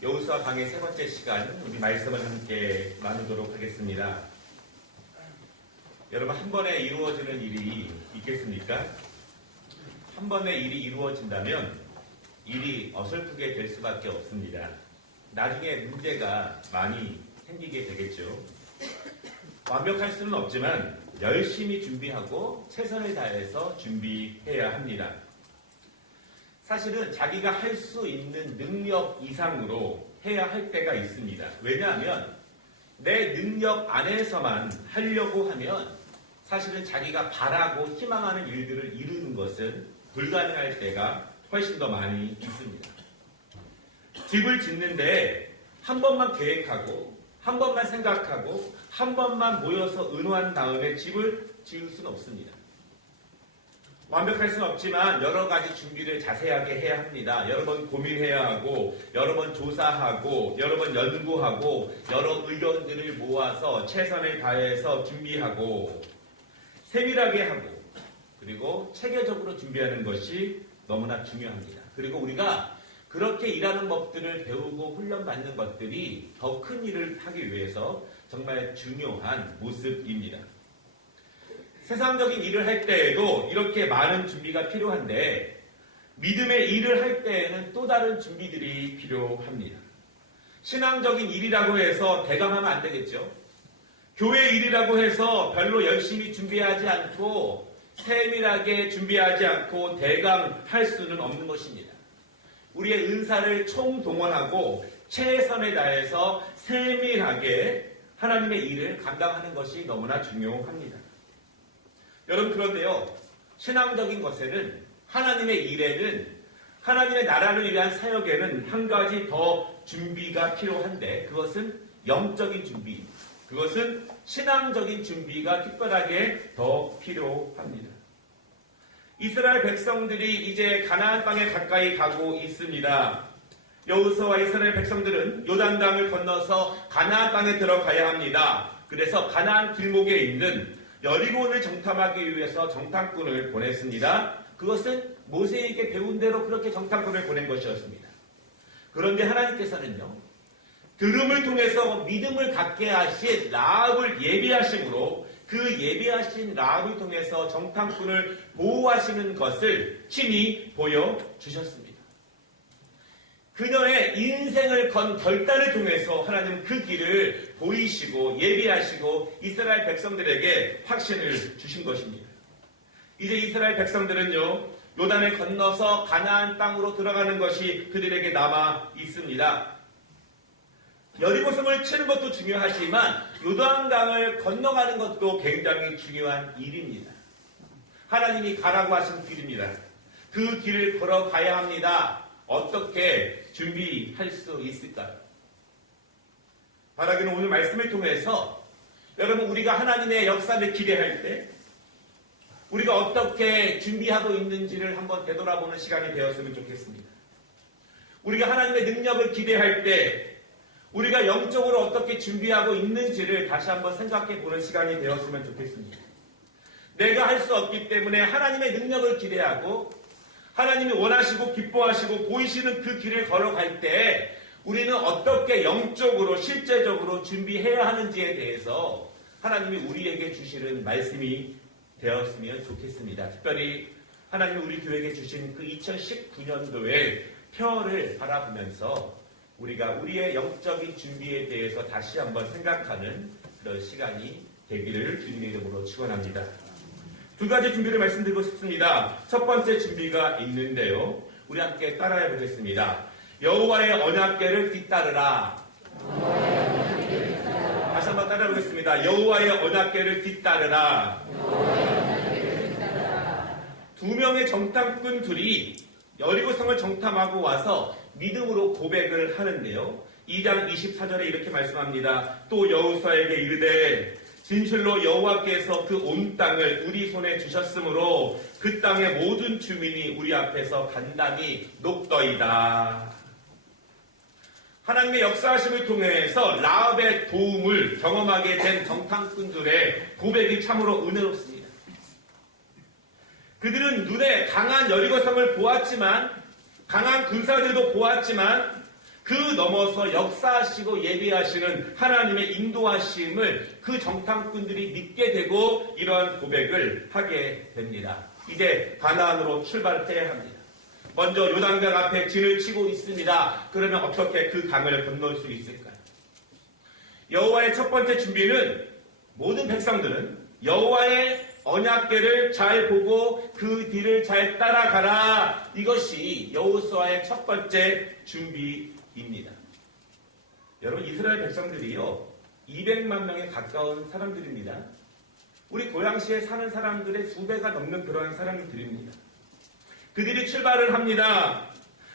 여호수아 강의 세 번째 시간, 우리 말씀을 함께 나누도록 하겠습니다. 여러분, 한 번에 이루어지는 일이 있겠습니까? 한 번에 일이 이루어진다면 일이 어설프게 될 수밖에 없습니다. 나중에 문제가 많이 생기게 되겠죠. 완벽할 수는 없지만 열심히 준비하고 최선을 다해서 준비해야 합니다. 사실은 자기가 할 수 있는 능력 이상으로 해야 할 때가 있습니다. 왜냐하면 내 능력 안에서만 하려고 하면 사실은 자기가 바라고 희망하는 일들을 이루는 것은 불가능할 때가 훨씬 더 많이 있습니다. 집을 짓는데 한 번만 계획하고 한 번만 생각하고 한 번만 모여서 의논한 다음에 집을 지을 수는 없습니다. 완벽할 수는 없지만 여러 가지 준비를 자세하게 해야 합니다. 여러 번 고민해야 하고 여러 번 조사하고 여러 번 연구하고 여러 의견들을 모아서 최선을 다해서 준비하고 세밀하게 하고 그리고 체계적으로 준비하는 것이 너무나 중요합니다. 그리고 우리가 그렇게 일하는 법들을 배우고 훈련받는 것들이 더 큰 일을 하기 위해서 정말 중요한 모습입니다. 세상적인 일을 할 때에도 이렇게 많은 준비가 필요한데 믿음의 일을 할 때에는 또 다른 준비들이 필요합니다. 신앙적인 일이라고 해서 대강하면 안 되겠죠. 교회 일이라고 해서 별로 열심히 준비하지 않고 세밀하게 준비하지 않고 대강할 수는 없는 것입니다. 우리의 은사를 총동원하고 최선을 다해서 세밀하게 하나님의 일을 감당하는 것이 너무나 중요합니다. 여러분, 그런데요, 신앙적인 것에는 하나님의 일에는 하나님의 나라를 위한 사역에는 한 가지 더 준비가 필요한데 그것은 영적인 준비, 그것은 신앙적인 준비가 특별하게 더 필요합니다. 이스라엘 백성들이 이제 가나안 땅에 가까이 가고 있습니다. 여호수아와 이스라엘 백성들은 요단강을 건너서 가나안 땅에 들어가야 합니다. 그래서 가나안 길목에 있는 여리고를 정탐하기 위해서 정탐꾼을 보냈습니다. 그것은 모세에게 배운 대로 그렇게 정탐꾼을 보낸 것이었습니다. 그런데 하나님께서는요, 들음을 통해서 믿음을 갖게 하신 라합을 예비하심으로 그 예비하신 라합을 통해서 정탐꾼을 보호하시는 것을 친히 보여주셨습니다. 그녀의 인생을 건 결단을 통해서 하나님은 그 길을 보이시고 예비하시고 이스라엘 백성들에게 확신을 주신 것입니다. 이제 이스라엘 백성들은요, 요단을 건너서 가나안 땅으로 들어가는 것이 그들에게 남아 있습니다. 여리고성을 치는 것도 중요하지만 요단강을 건너가는 것도 굉장히 중요한 일입니다. 하나님이 가라고 하신 길입니다. 그 길을 걸어가야 합니다. 어떻게 준비할 수 있을까요? 바라기는 오늘 말씀을 통해서 여러분, 우리가 하나님의 역사를 기대할 때 우리가 어떻게 준비하고 있는지를 한번 되돌아보는 시간이 되었으면 좋겠습니다. 우리가 하나님의 능력을 기대할 때 우리가 영적으로 어떻게 준비하고 있는지를 다시 한번 생각해 보는 시간이 되었으면 좋겠습니다. 내가 할 수 없기 때문에 하나님의 능력을 기대하고 하나님이 원하시고 기뻐하시고 보이시는 그 길을 걸어갈 때 우리는 어떻게 영적으로 실제적으로 준비해야 하는지에 대해서 하나님이 우리에게 주시는 말씀이 되었으면 좋겠습니다. 특별히 하나님이 우리 교회에게 주신 그 2019년도의 표를 바라보면서 우리가 우리의 영적인 준비에 대해서 다시 한번 생각하는 그런 시간이 되기를 주님의 이름으로 축원합니다. 두 가지 준비를 말씀드리고 싶습니다. 첫 번째 준비가 있는데요, 우리 함께 따라해 보겠습니다. 여호와의 언약궤를 뒤따르라. 다시 한번 따라해 보겠습니다. 여호와의 언약궤를 뒤따르라. 두 명의 정탐꾼 둘이 여리고성을 정탐하고 와서 믿음으로 고백을 하는데요, 2장 24절에 이렇게 말씀합니다. 또 여호수아에게 이르되 진실로 여호와께서 그 온 땅을 우리 손에 주셨으므로 그 땅의 모든 주민이 우리 앞에서 간단히 녹더이다. 하나님의 역사하심을 통해서 라합의 도움을 경험하게 된 정탐꾼들의 고백이 참으로 은혜롭습니다. 그들은 눈에 강한 여리고성을 보았지만, 강한 군사들도 보았지만 그 넘어서 역사하시고 예비하시는 하나님의 인도하심을 그 정탐꾼들이 믿게 되고 이러한 고백을 하게 됩니다. 이제 가나안으로 출발해야 합니다. 먼저 요단강 앞에 진을 치고 있습니다. 그러면 어떻게 그 강을 건널 수 있을까요? 여호와의 첫 번째 준비는 모든 백성들은 여호와의 언약궤를 잘 보고 그 뒤를 잘 따라가라. 이것이 여호수아의 첫 번째 준비입니다. 여러분, 이스라엘 백성들이요 200만 명에 가까운 사람들입니다. 우리 고양시에 사는 사람들의 2배가 넘는 그러한 사람들입니다. 그들이 출발을 합니다.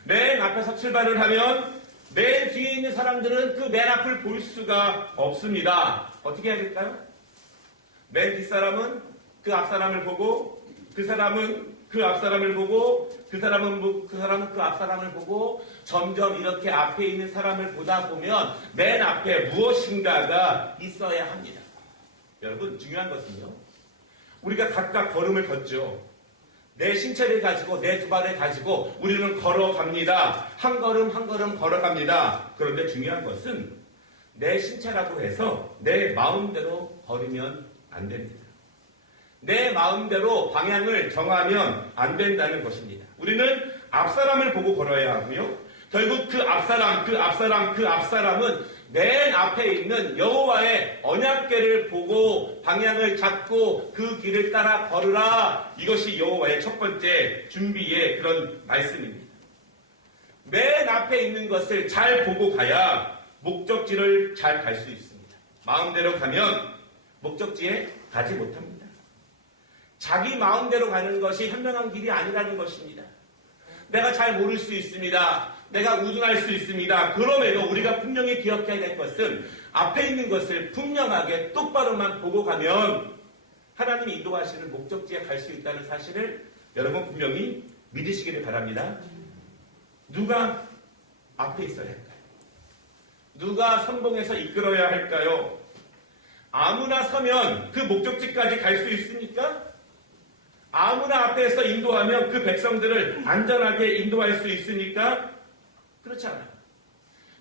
맨 앞에서 출발을 하면 맨 뒤에 있는 사람들은 그 맨 앞을 볼 수가 없습니다. 어떻게 해야 될까요? 맨 뒷사람은 그 앞사람을 보고, 그 사람은 그 앞사람을 보고, 그 사람은 그 앞사람을 보고, 점점 이렇게 앞에 있는 사람을 보다 보면 맨 앞에 무엇인가가 있어야 합니다. 여러분, 중요한 것은요, 우리가 각각 걸음을 걷죠. 내 신체를 가지고 내 두 발을 가지고 우리는 걸어갑니다. 한 걸음 한 걸음 걸어갑니다. 그런데 중요한 것은 내 신체라고 해서 내 마음대로 걸으면 안 됩니다. 내 마음대로 방향을 정하면 안 된다는 것입니다. 우리는 앞사람을 보고 걸어야 하고요. 결국 그 앞사람은 맨 앞에 있는 여호와의 언약궤를 보고 방향을 잡고 그 길을 따라 걸으라. 이것이 여호와의 첫 번째 준비의 그런 말씀입니다. 맨 앞에 있는 것을 잘 보고 가야 목적지를 잘 갈 수 있습니다. 마음대로 가면 목적지에 가지 못합니다. 자기 마음대로 가는 것이 현명한 길이 아니라는 것입니다. 내가 잘 모를 수 있습니다. 내가 우둔할 수 있습니다. 그럼에도 우리가 분명히 기억해야 될 것은 앞에 있는 것을 분명하게 똑바로만 보고 가면 하나님이 인도하시는 목적지에 갈 수 있다는 사실을 여러분 분명히 믿으시기를 바랍니다. 누가 앞에 있어야 할까요? 누가 선봉해서 이끌어야 할까요? 아무나 서면 그 목적지까지 갈 수 있습니까? 아무나 앞에서 인도하면 그 백성들을 안전하게 인도할 수 있습니까? 그렇지 않아요.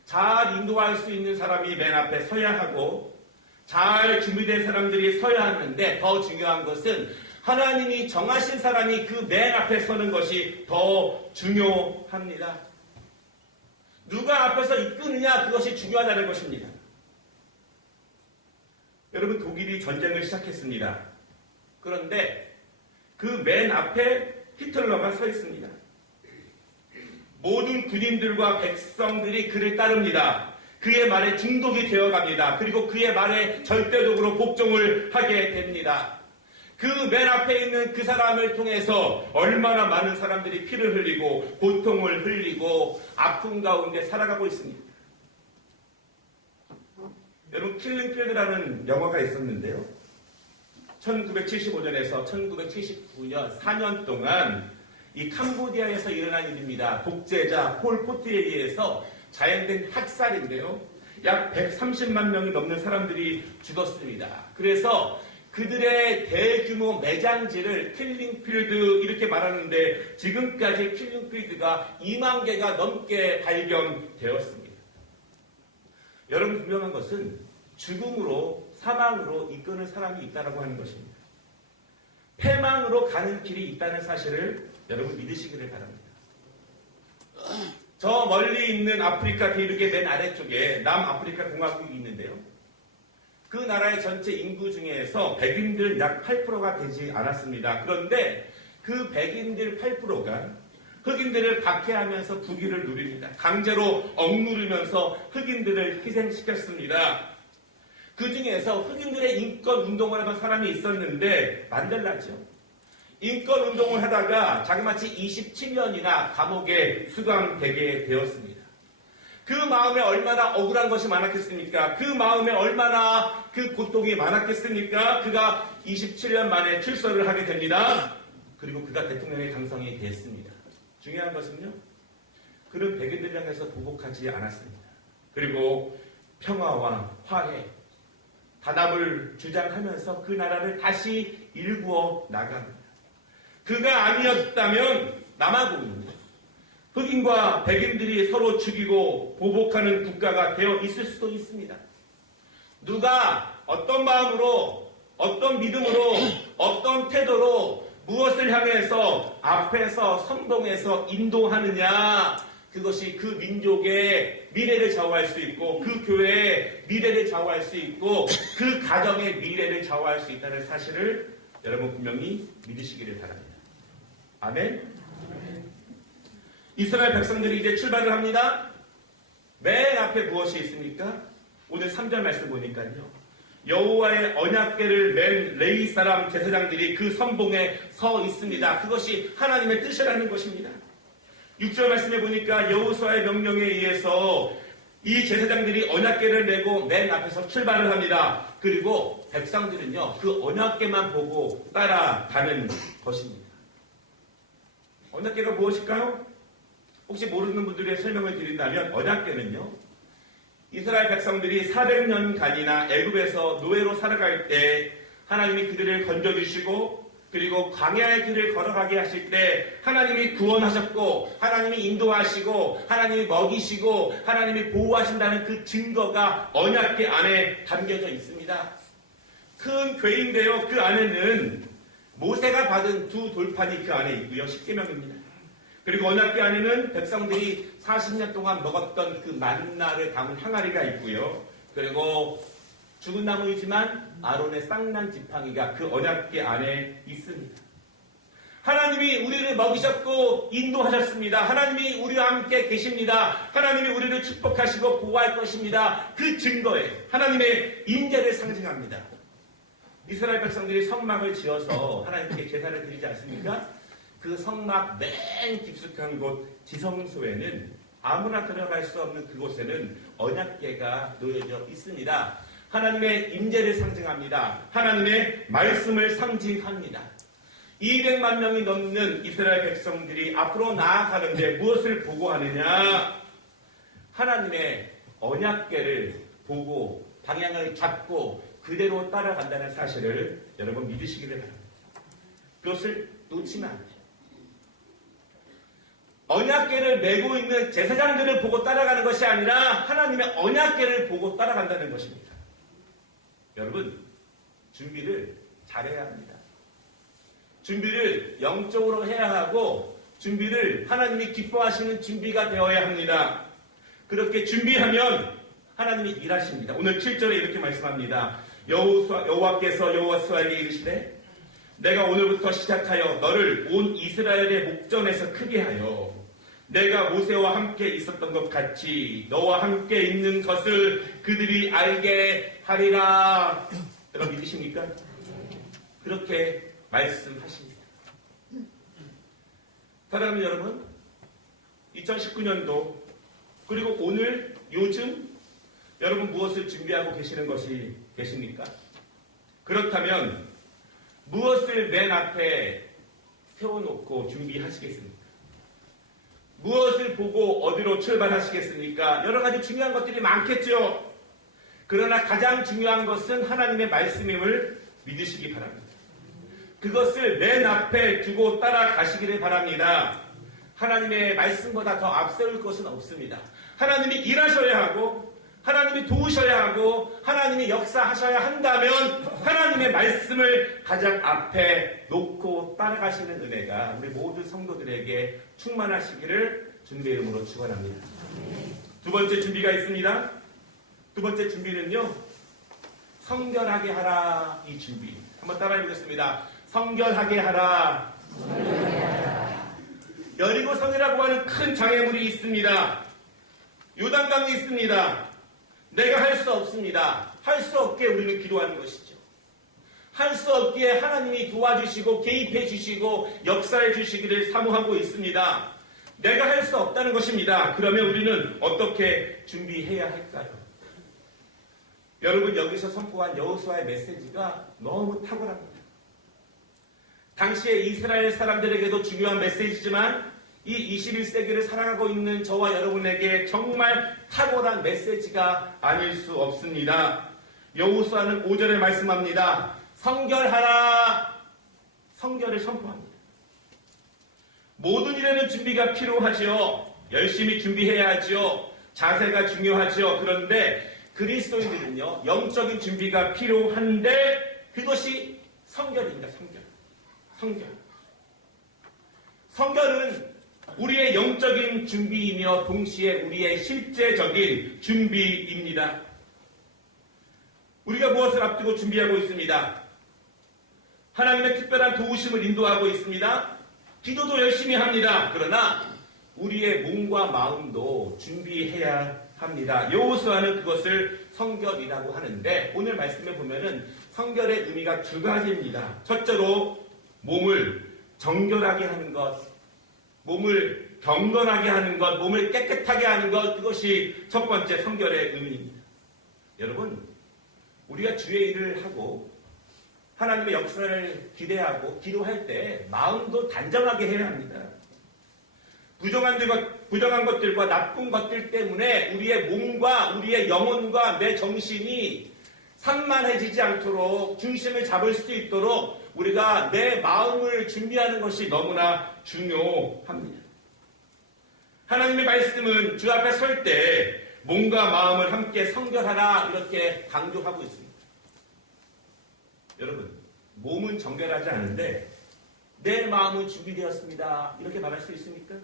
잘 인도할 수 있는 사람이 맨 앞에 서야 하고 잘 준비된 사람들이 서야 하는데 더 중요한 것은 하나님이 정하신 사람이 그 맨 앞에 서는 것이 더 중요합니다. 누가 앞에서 이끄느냐 그것이 중요하다는 것입니다. 여러분, 독일이 전쟁을 시작했습니다. 그런데 그 맨 앞에 히틀러가 서 있습니다. 모든 군인들과 백성들이 그를 따릅니다. 그의 말에 중독이 되어갑니다. 그리고 그의 말에 절대적으로 복종을 하게 됩니다. 그 맨 앞에 있는 그 사람을 통해서 얼마나 많은 사람들이 피를 흘리고 고통을 흘리고 아픔 가운데 살아가고 있습니다. 여러분, 킬링필드라는 영화가 있었는데요. 1975년에서 1979년 4년 동안 이 캄보디아에서 일어난 일입니다. 독재자 폴 포트에 의해서 자행된 학살인데요. 약 130만 명이 넘는 사람들이 죽었습니다. 그래서 그들의 대규모 매장지를 킬링필드 이렇게 말하는데 지금까지 킬링필드가 2만 개가 넘게 발견되었습니다. 여러분, 분명한 것은 죽음으로 사망으로 이끄는 사람이 있다고 하는 것입니다. 패망으로 가는 길이 있다는 사실을 여러분 믿으시기를 바랍니다. 저 멀리 있는 아프리카 대륙의 맨 아래쪽에 남아프리카 공화국이 있는데요. 그 나라의 전체 인구 중에서 백인들 약 8%가 되지 않았습니다. 그런데 그 백인들 8%가 흑인들을 박해하면서 부귀를 누립니다. 강제로 억누르면서 흑인들을 희생시켰습니다. 그 중에서 흑인들의 인권 운동을 하던 사람이 있었는데 만델라죠. 인권 운동을 하다가 자그마치 27년이나 감옥에 수감되게 되었습니다. 그 마음에 얼마나 억울한 것이 많았겠습니까? 그 마음에 얼마나 그 고통이 많았겠습니까? 그가 27년 만에 출소를 하게 됩니다. 그리고 그가 대통령에 당선이 됐습니다. 중요한 것은요, 그는 백인들 향해서 보복하지 않았습니다. 그리고 평화와 화해, 단합을 주장하면서 그 나라를 다시 일구어 나갑니다. 그가 아니었다면 남아공입니다. 흑인과 백인들이 서로 죽이고 보복하는 국가가 되어 있을 수도 있습니다. 누가 어떤 마음으로, 어떤 믿음으로, 어떤 태도로 무엇을 향해서 앞에서 선동해서 인도하느냐, 그것이 그 민족의 미래를 좌우할 수 있고 그 교회의 미래를 좌우할 수 있고 그 가정의 미래를 좌우할 수 있다는 사실을 여러분 분명히 믿으시기를 바랍니다. 아멘. 이스라엘 백성들이 이제 출발을 합니다. 맨 앞에 무엇이 있습니까? 오늘 3절 말씀 보니까요, 여호와의 언약궤를 맨 레위 사람 제사장들이 그 선봉에 서 있습니다. 그것이 하나님의 뜻이라는 것입니다. 6절 말씀에 보니까 여호수아의 명령에 의해서 이 제사장들이 언약궤를 메고 맨 앞에서 출발을 합니다. 그리고 백성들은요, 그 언약궤만 보고 따라가는 것입니다. 언약궤가 무엇일까요? 혹시 모르는 분들의 설명을 드린다면, 언약궤는요, 이스라엘 백성들이 400년간이나 애굽에서 노예로 살아갈 때 하나님이 그들을 건져주시고 그리고 광야의 길을 걸어가게 하실 때 하나님이 구원하셨고 하나님이 인도하시고 하나님이 먹이시고 하나님이 보호하신다는 그 증거가 언약궤 안에 담겨져 있습니다. 큰 궤인데요, 그 안에는 모세가 받은 두 돌판이 그 안에 있고요, 십계명입니다. 그리고 언약궤 안에는 백성들이 40년 동안 먹었던 그 만나를 담은 항아리가 있고요. 그리고 죽은 나무이지만 아론의 쌍난 지팡이가 그 언약궤 안에 있습니다. 하나님이 우리를 먹이셨고 인도하셨습니다. 하나님이 우리와 함께 계십니다. 하나님이 우리를 축복하시고 보호할 것입니다. 그 증거에 하나님의 임재를 상징합니다. 이스라엘 백성들이 성막을 지어서 하나님께 제사를 드리지 않습니까? 그 성막 맨 깊숙한 곳 지성소에는 아무나 들어갈 수 없는 그곳에는 언약궤가 놓여져 있습니다. 하나님의 임재를 상징합니다. 하나님의 말씀을 상징합니다. 200만 명이 넘는 이스라엘 백성들이 앞으로 나아가는데 무엇을 보고 하느냐? 하나님의 언약궤를 보고 방향을 잡고 그대로 따라간다는 사실을 여러분 믿으시기를 바랍니다. 그것을 놓치면 안 돼요. 언약궤를 메고 있는 제사장들을 보고 따라가는 것이 아니라 하나님의 언약궤를 보고 따라간다는 것입니다. 여러분, 준비를 잘해야 합니다. 준비를 영적으로 해야 하고 준비를 하나님이 기뻐하시는 준비가 되어야 합니다. 그렇게 준비하면 하나님이 일하십니다. 오늘 7절에 이렇게 말씀합니다. 여호와께서 여호수아에게 이르시되 내가 오늘부터 시작하여 너를 온 이스라엘의 목전에서 크게 하여 내가 모세와 함께 있었던 것 같이 너와 함께 있는 것을 그들이 알게 하리라. 여러분 믿으십니까? 그렇게 말씀하십니다. 사랑하는 여러분, 2019년도 그리고 오늘 요즘 여러분 무엇을 준비하고 계시는 것이 계십니까? 그렇다면 무엇을 맨 앞에 세워놓고 준비하시겠습니까? 무엇을 보고 어디로 출발하시겠습니까? 여러 가지 중요한 것들이 많겠죠. 그러나 가장 중요한 것은 하나님의 말씀임을 믿으시기 바랍니다. 그것을 맨 앞에 두고 따라가시기를 바랍니다. 하나님의 말씀보다 더 앞세울 것은 없습니다. 하나님이 일하셔야 하고 하나님이 도우셔야 하고 하나님이 역사하셔야 한다면 하나님의 말씀을 가장 앞에 놓고 따라가시는 은혜가 우리 모든 성도들에게 충만하시기를 주님의 이름으로 축원합니다. 두 번째 준비가 있습니다. 두 번째 준비는요, 성결하게 하라. 이 준비 한번 따라해 보겠습니다. 성결하게 하라. 여리고성이라고 하는 큰 장애물이 있습니다. 요단강이 있습니다. 내가 할 수 없습니다. 할 수 없게 우리는 기도하는 것이죠. 할 수 없기에 하나님이 도와주시고 개입해 주시고 역사해 주시기를 사모하고 있습니다. 내가 할 수 없다는 것입니다. 그러면 우리는 어떻게 준비해야 할까요? 여러분, 여기서 선포한 여호수아의 메시지가 너무 탁월합니다. 당시에 이스라엘 사람들에게도 중요한 메시지지만 이 21세기를 살아가고 있는 저와 여러분에게 정말 탁월한 메시지가 아닐 수 없습니다. 여호수아는 5절에 말씀합니다. 성결하라. 성결을 선포합니다. 모든 일에는 준비가 필요하지요. 열심히 준비해야 하지요. 자세가 중요하지요. 그런데 그리스도인들은요, 영적인 준비가 필요한데 그것이 성결입니다. 성결. 성결은 우리의 영적인 준비이며 동시에 우리의 실제적인 준비입니다. 우리가 무엇을 앞두고 준비하고 있습니다? 하나님의 특별한 도우심을 인도하고 있습니다. 기도도 열심히 합니다. 그러나 우리의 몸과 마음도 준비해야 합니다. 여호수아는 그것을 성결이라고 하는데 오늘 말씀에 보면은 성결의 의미가 두 가지입니다. 첫째로 몸을 정결하게 하는 것, 몸을 경건하게 하는 것, 몸을 깨끗하게 하는 것, 그것이 첫 번째 성결의 의미입니다. 여러분, 우리가 주의 일을 하고 하나님의 역사를 기대하고 기도할 때 마음도 단정하게 해야 합니다. 부정한 것들과 나쁜 것들 때문에 우리의 몸과 우리의 영혼과 내 정신이 산만해지지 않도록 중심을 잡을 수 있도록 우리가 내 마음을 준비하는 것이 너무나 중요합니다. 하나님의 말씀은 주 앞에 설 때 몸과 마음을 함께 성결하라 이렇게 강조하고 있습니다. 여러분, 몸은 정결하지 않은데 내 마음은 준비되었습니다. 이렇게 말할 수 있습니까?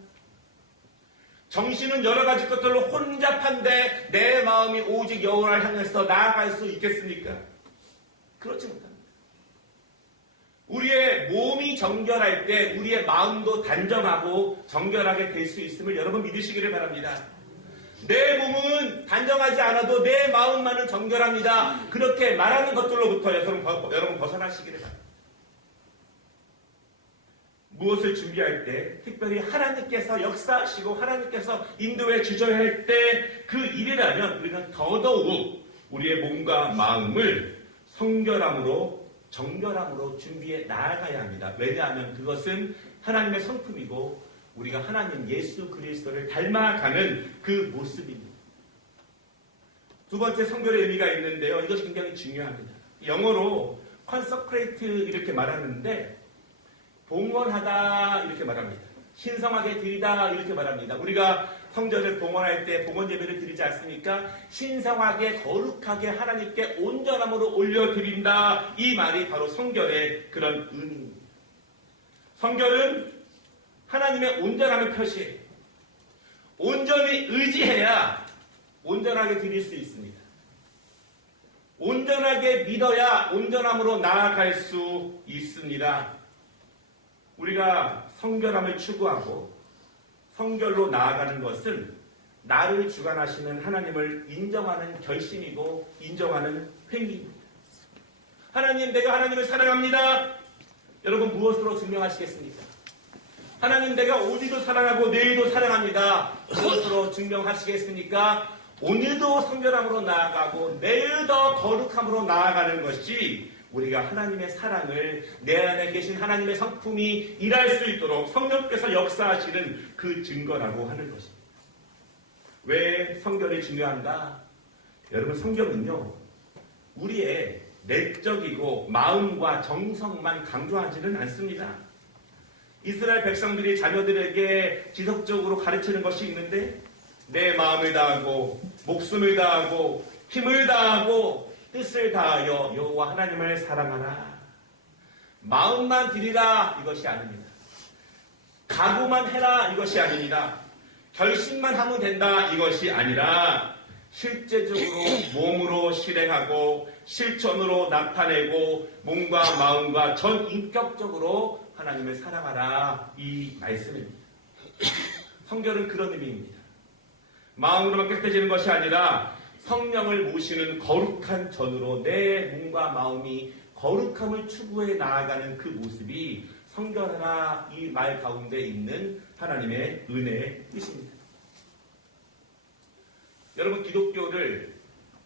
정신은 여러 가지 것들로 혼잡한데 내 마음이 오직 여호와를 향해서 나아갈 수 있겠습니까? 그렇지 못합니다. 우리의 몸이 정결할 때 우리의 마음도 단정하고 정결하게 될 수 있음을 여러분 믿으시기를 바랍니다. 내 몸은 단정하지 않아도 내 마음만은 정결합니다. 그렇게 말하는 것들로부터 여러분 벗어나시기를 바랍니다. 무엇을 준비할 때 특별히 하나님께서 역사하시고 하나님께서 인도해 주셔야 할 때 그 일이라면 우리는 더더욱 우리의 몸과 마음을 성결함으로 정결함으로 준비해 나아가야 합니다. 왜냐하면 그것은 하나님의 성품이고 우리가 하나님 예수 그리스도를 닮아가는 그 모습입니다. 두 번째 성결의 의미가 있는데요. 이것이 굉장히 중요합니다. 영어로 consecrate 이렇게 말하는데 봉헌하다 이렇게 말합니다. 신성하게 드리다 이렇게 말합니다. 우리가 성전을 봉헌할 때 봉헌 예배를 드리지 않습니까? 신성하게 거룩하게 하나님께 온전함으로 올려드린다. 이 말이 바로 성결의 그런 의미입니다. 성결은 하나님의 온전함을 표시해요. 온전히 의지해야 온전하게 드릴 수 있습니다. 온전하게 믿어야 온전함으로 나아갈 수 있습니다. 우리가 성결함을 추구하고 성결로 나아가는 것은 나를 주관하시는 하나님을 인정하는 결심이고 인정하는 행위입니다. 하나님, 내가 하나님을 사랑합니다. 여러분 무엇으로 증명하시겠습니까? 하나님, 내가 오늘도 사랑하고 내일도 사랑합니다. 무엇으로 증명하시겠습니까? 오늘도 성결함으로 나아가고 내일도 거룩함으로 나아가는 것이 우리가 하나님의 사랑을 내 안에 계신 하나님의 성품이 일할 수 있도록 성령께서 역사하시는 그 증거라고 하는 것입니다. 왜 성결이 중요한가? 여러분, 성결은요, 우리의 내적이고 마음과 정성만 강조하지는 않습니다. 이스라엘 백성들이 자녀들에게 지속적으로 가르치는 것이 있는데 내 마음을 다하고 목숨을 다하고 힘을 다하고 뜻을 다하여 여호와 하나님을 사랑하라. 마음만 드리라 이것이 아닙니다. 각오만 해라 이것이 아닙니다. 결심만 하면 된다 이것이 아니라 실제적으로 몸으로 실행하고 실천으로 나타내고 몸과 마음과 전 인격적으로 하나님을 사랑하라 이 말씀입니다. 성결은 그런 의미입니다. 마음으로만 깨끗해지는 것이 아니라 성령을 모시는 거룩한 전으로 내 몸과 마음이 거룩함을 추구해 나아가는 그 모습이 성결하라 이 말 가운데 있는 하나님의 은혜의 뜻입니다. 여러분, 기독교를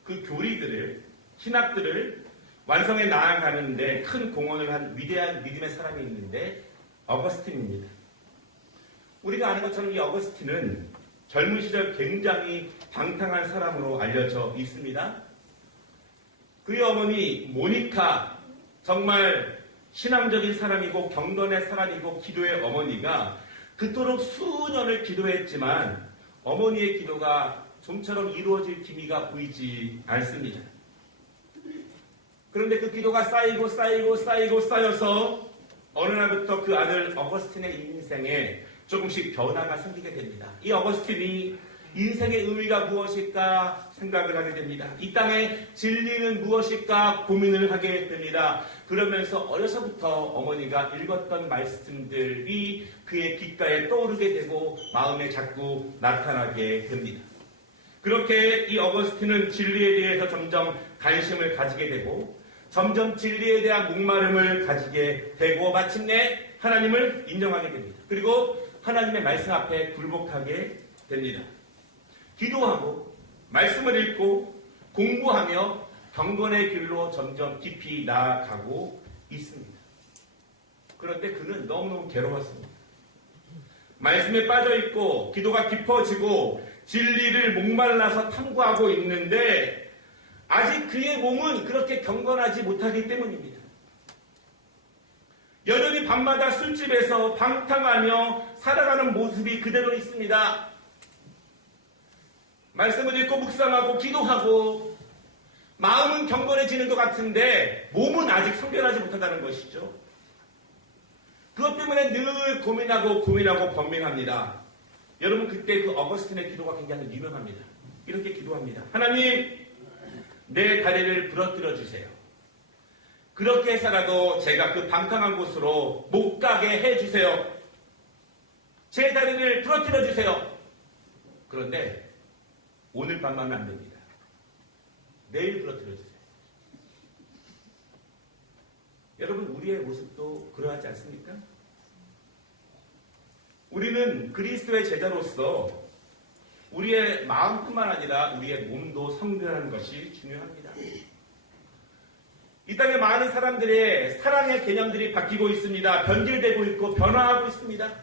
그 교리들을 신학들을 완성해 나아가는데 큰 공헌을 한 위대한 믿음의 사람이 있는데 어거스틴입니다. 우리가 아는 것처럼 이 어거스틴은 젊은 시절 굉장히 방탕한 사람으로 알려져 있습니다. 그의 어머니 모니카, 정말 신앙적인 사람이고 경건의 사람이고 기도의 어머니가 그토록 수년을 기도했지만 어머니의 기도가 좀처럼 이루어질 기미가 보이지 않습니다. 그런데 그 기도가 쌓여서 어느 날부터 그 아들 어거스틴의 인생에 조금씩 변화가 생기게 됩니다. 이 어거스틴이 인생의 의미가 무엇일까 생각을 하게 됩니다. 이 땅의 진리는 무엇일까 고민을 하게 됩니다. 그러면서 어려서부터 어머니가 읽었던 말씀들이 그의 귓가에 떠오르게 되고 마음에 자꾸 나타나게 됩니다. 그렇게 이 어거스틴은 진리에 대해서 점점 관심을 가지게 되고 점점 진리에 대한 목마름을 가지게 되고 마침내 하나님을 인정하게 됩니다. 그리고 하나님의 말씀 앞에 굴복하게 됩니다. 기도하고 말씀을 읽고 공부하며 경건의 길로 점점 깊이 나아가고 있습니다. 그런데 그는 너무너무 괴로웠습니다. 말씀에 빠져있고 기도가 깊어지고 진리를 목말라서 탐구하고 있는데 아직 그의 몸은 그렇게 경건하지 못하기 때문입니다. 여전히 밤마다 술집에서 방탕하며 살아가는 모습이 그대로 있습니다. 말씀을 읽고 묵상하고 기도하고 마음은 경건해지는 것 같은데 몸은 아직 성결하지 못하다는 것이죠. 그것 때문에 늘 고민하고 번민합니다. 여러분 그때 그 어거스틴의 기도가 굉장히 유명합니다. 이렇게 기도합니다. 하나님 내 다리를 부러뜨려 주세요. 그렇게 해서라도 제가 그 방탕한 곳으로 못 가게 해주세요. 제 다리를 부러뜨려 주세요. 그런데 오늘 밤만은 안 됩니다. 내일 부러뜨려 주세요. 여러분 우리의 모습도 그러하지 않습니까? 우리는 그리스도의 제자로서 우리의 마음뿐만 아니라 우리의 몸도 성결하는 것이 중요합니다. 이 땅에 많은 사람들의 사랑의 개념들이 바뀌고 있습니다. 변질되고 있고 변화하고 있습니다.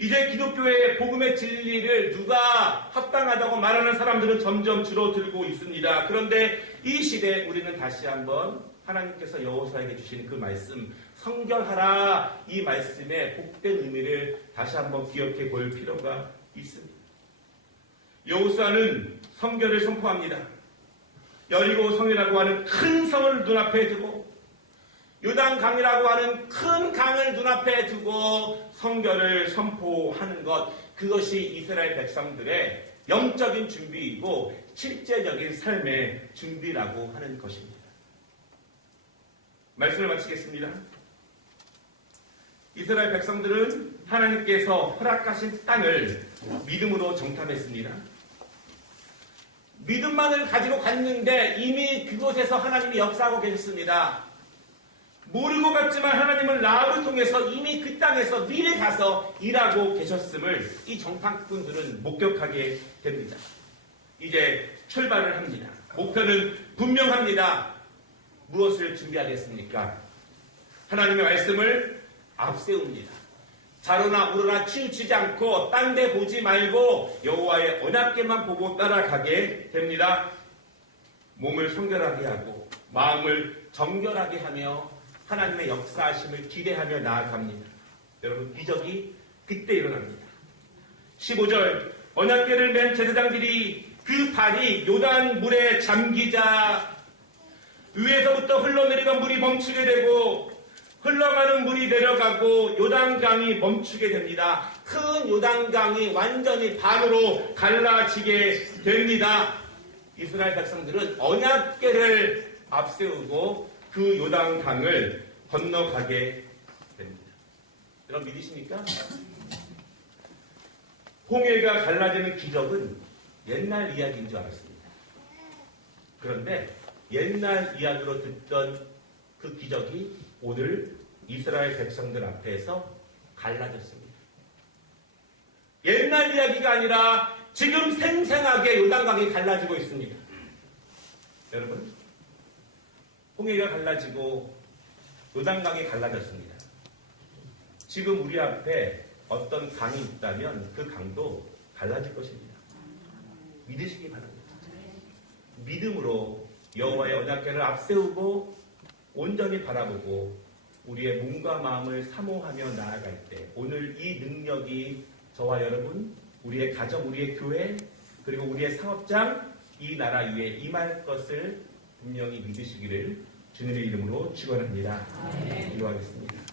이제 기독교의 복음의 진리를 누가 합당하다고 말하는 사람들은 점점 줄어들고 있습니다. 그런데 이 시대에 우리는 다시 한번 하나님께서 여호수아에게 주신 그 말씀 성결하라 이 말씀의 복된 의미를 다시 한번 기억해 볼 필요가 있습니다. 여호수아는 성결을 선포합니다. 여리고 성이라고 하는 큰 성을 눈앞에 두고 요단강이라고 하는 큰 강을 눈앞에 두고 성결을 선포하는 것 그것이 이스라엘 백성들의 영적인 준비이고 실제적인 삶의 준비라고 하는 것입니다. 말씀을 마치겠습니다. 이스라엘 백성들은 하나님께서 허락하신 땅을 믿음으로 정탐했습니다. 믿음만을 가지고 갔는데 이미 그곳에서 하나님이 역사하고 계셨습니다. 모르고 갔지만 하나님은 라합을 통해서 이미 그 땅에서 미리 가서 일하고 계셨음을 이 정탐꾼들은 목격하게 됩니다. 이제 출발을 합니다. 목표는 분명합니다. 무엇을 준비하겠습니까? 하나님의 말씀을 앞세웁니다. 자로나 우로나 치우치지 않고 딴 데 보지 말고 여호와의 언약궤만 보고 따라가게 됩니다. 몸을 성결하게 하고 마음을 정결하게 하며 하나님의 역사하심을 기대하며 나아갑니다. 여러분 기적이 그때 일어납니다. 15절 언약궤를 맨 제사장들이 그 발이 요단 물에 잠기자 위에서부터 흘러내리던 물이 멈추게 되고 흘러가는 물이 내려가고 요단강이 멈추게 됩니다. 큰 요단강이 완전히 반으로 갈라지게 됩니다. 이스라엘 백성들은 언약궤를 앞세우고 그 요단강을 건너가게 됩니다. 여러분 믿으십니까? 홍해가 갈라지는 기적은 옛날 이야기인 줄 알았습니다. 그런데 옛날 이야기로 듣던 그 기적이 오늘 이스라엘 백성들 앞에서 갈라졌습니다. 옛날 이야기가 아니라 지금 생생하게 요단강이 갈라지고 있습니다. 여러분, 홍해가 갈라지고 요단강이 갈라졌습니다. 지금 우리 앞에 어떤 강이 있다면 그 강도 갈라질 것입니다. 믿으시기 바랍니다. 믿음으로 여호와의 언약궤를 앞세우고 온전히 바라보고 우리의 몸과 마음을 사모하며 나아갈 때 오늘 이 능력이 저와 여러분, 우리의 가정, 우리의 교회, 그리고 우리의 사업장, 이 나라 위에 임할 것을 분명히 믿으시기를 주님의 이름으로 축원합니다. 기도하겠습니다.